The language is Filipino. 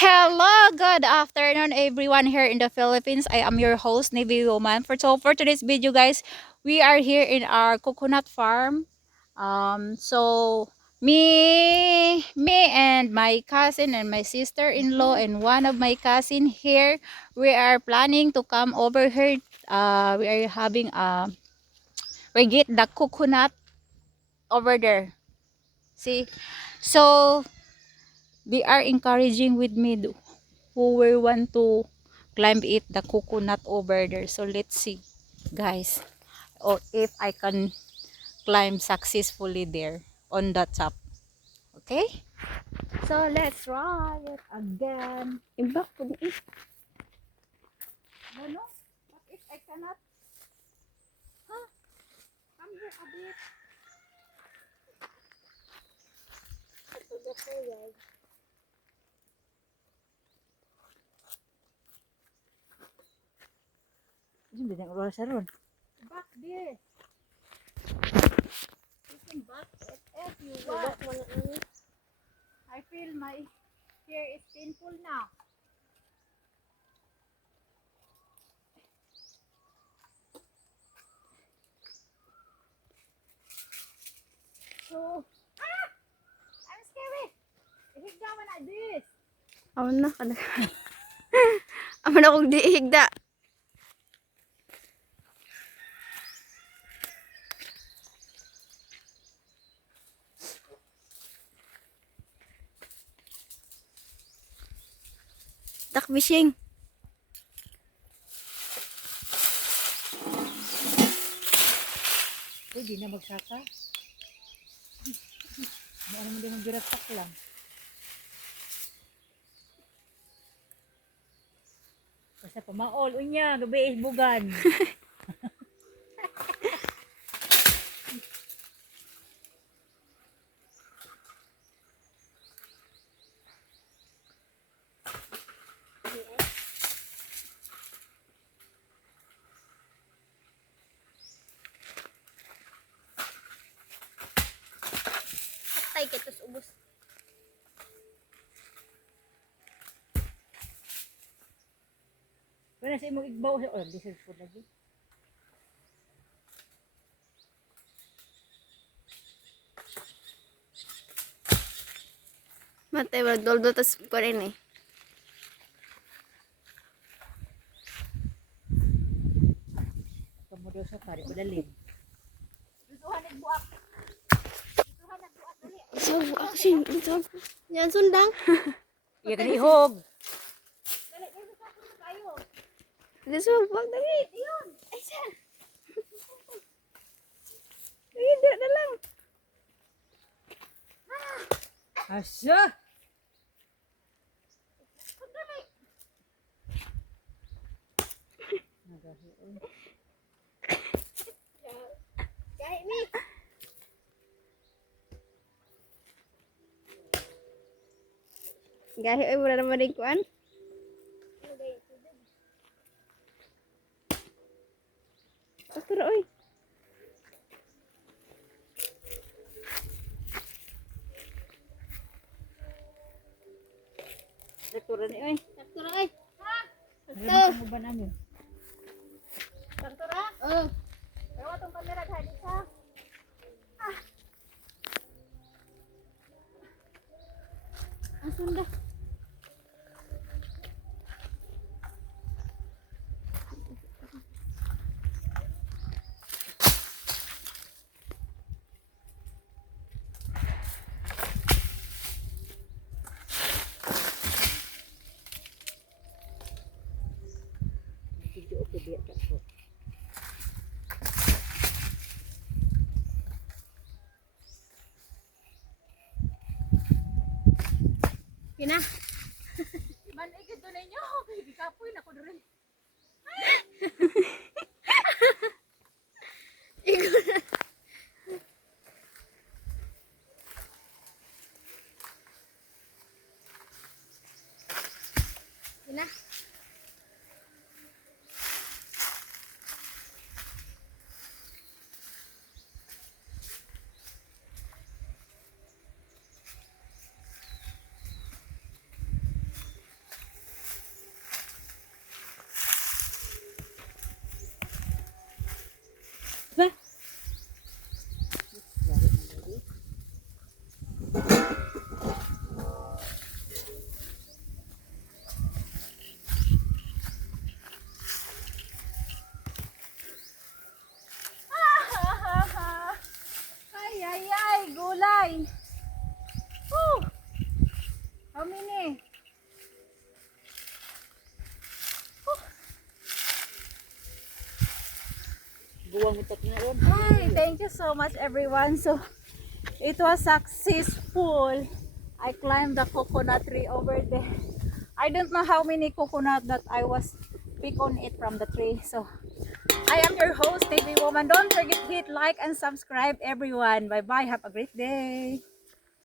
Hello, good afternoon everyone here in the Philippines. I am your host, Navy Woman. For today's video guys, we are here in our coconut farm. So me and my cousin and my sister-in-law and one of my cousin here, we are planning to come over here. We are having we get the coconut over there. See? So they are encouraging with me who will want to climb it the coconut over there. So let's see guys, or if I can climb successfully there on the top. Okay, so let's try it again. Iba po ni No, what if I cannot? Huh? Come here a bit. Hindi na oras ron. Back this. You can back it if you want. I feel my hair is painful now. So, I'm scary. Higda man na this. Awan na kada. Aman akong diigda. Takbishing. Pwede na magsaka. Ano mo din magbiratak lang. Basta pamaol, unya, gabi bugan. Patay kita sa ubos. Wala sa imong igbaw sa diesel food lagi. Matay ba doldo tas ko rin eh. Kamu daw sa kari ulalim. Gustuhan nagbuak. Gustuhan nagbuak dali. So, action. Yan sundang. Iya kan ihog. Dali, dali sa kayo. Dali sa wag dali. Ayun. Ay sa. Hindi na lang. Asya. Kahit ni. Gahi ay mura naman din kuan. Pero oy. Rektura ni oy. Saktura oy. Ha? Ano mo ba namin? Saktura? Oh. Pero atong kamera dahil sa. Asan dah? Video ko biya ka po. Kina. Man ikit to ninyo. Gikapoy na ko diri. Kina. Hi, thank you so much everyone. So it was successful. I climbed the coconut tree over there. I don't know how many coconut that I was pick on it from the tree. So I am your host, Navy Woman. Don't forget to hit like and subscribe everyone. Bye bye. Have a great day.